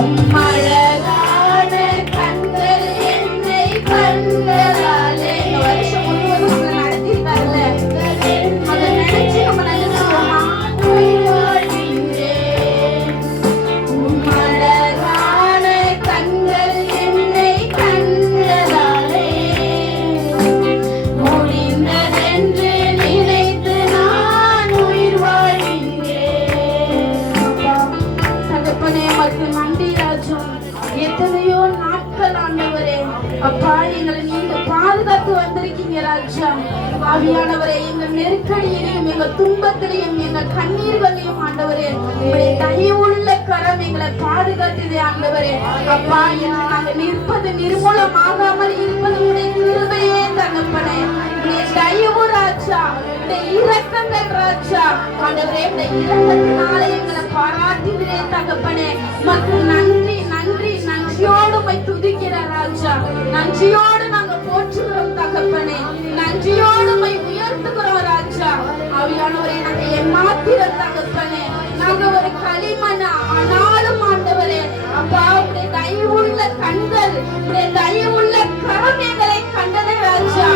உம்மழகான கண்கள் என்னை கண்டதாலே. இந்த வருஷம் முழுவதும் நம்மளை நடத்திருக்காருல்ல, அதை நினைச்சு நம்ம நினைச்சுக்கோமா. உம்மழகான கண்கள் என்னை கண்டதாலே முடிந்ததென்று நினைத்து நான் உயிர் வாழ்கின்றேன். தகப்பனே உமக்கு நன்றி ராஜா. எத்தனையோ நாட்கள் ஆண்டவரே அப்பா எங்களை நீங்க பாதுகாத்து வந்திருக்கீங்க ராஜா. ஆவியானவரே, எங்க நெருக்கடியிலையும் எங்க துன்பத்திலையும் எங்க கண்ணீர்களையும் ஆண்டவரே உங்களுடைய தயவுள்ள கரம் எங்களை பாதுகாத்ததே ஆண்டவரே. அப்பா நாங்க நிற்பது நிர்மூலமாகாமல் இருப்பது உடைய கிருபையே தகப்பனே. உடைய தயவு ராஜா, உடைய இரக்கங்கள் ராஜா ஆண்டவரே. உடைய இரக்கத்தினால எங்களை பாராட்டினே தகப்பனே. உமக்கு நன்றி நன்றி நன்றியோடு உம்மை துதிக்கிற ராஜா. நன்றியோடு நாங்க போற்றுகிறோம் தகப்பனே. நன்றியோடு உம்மை உயர்த்துகிறோம் ராஜா. ஆவியானவரே, நாங்க ஏமாத்திரம் தகப்பனே. நாங்க ஒரு களிமண்ணா ஆனாலும் ஆண்டவரே அப்பா உடைய தயவுள்ள கண்கள் உடைய தயவுள்ள கரம் எங்களை கண்டது ராஜா.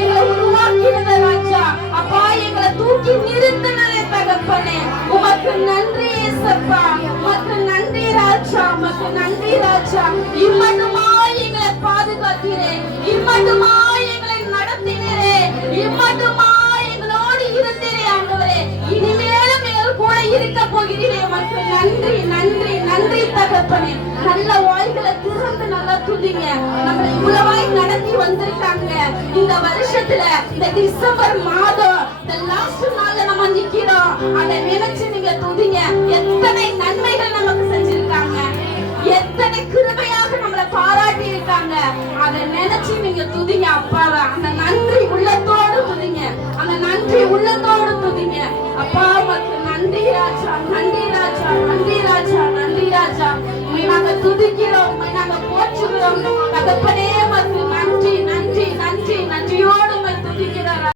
எங்களை உருவாக்கினது ராஜா. அப்பா எங்களை தூக்கி நிறுத்தினதே தகப்பனே. உமக்கு நன்றி ஏசப்பா. உமக்கு நன்றி ராஜா. உமக்கு நன்றி ராஜா. இம்மட்டுமா எங்களை பாதுகாத்தீரே, இம்மட்டுமா எங்களை நடத்தினீரே, இம்மட்டுமா எங்களோடு இருந்தீரே ஆண்டவரே. இனிமேலும் எங்கள் கூட இருக்க போகிறீரே. உமக்கு நன்றி நன்றி நன்றி தகப்பனே. நல்ல வாய்களை திறந்து நல்லா துதிங்க. நம்மளை இவ்வளவாய் நடத்தி வந்திருக்காங்க. இந்த வருஷத்துல இந்த டிசம்பர் மாதம் இந்த லாஸ்ட் நாள்ல நம்ம நிக்கிறோம். அதை நினைச்சு நீங்க துதிங்க. எத்தனை நன்மைகள் நமக்கு செஞ்சிருக்காங்க, எத்தனை கிருபையாக நம்மளை பாராட்டி இருக்காங்க. அதை நினைச்சு நீங்க துதிங்க அப்பாவை. அந்த நன்றி உள்ளத்தோடு துதிங்க. அந்த நன்றி உள்ளத்தோடு துதிங்க. அப்பா உமக்கு நன்றி ராஜா, நன்றி ராஜா, நன்றி ராஜா, நன்றி ராஜா. உண்மை நாங்க துதிக்கிறோம், உண்மை நாங்க போற்றுகிறோம் தகப்பனே. உமக்கு நன்றி நன்றி நன்றி நன்றியோடு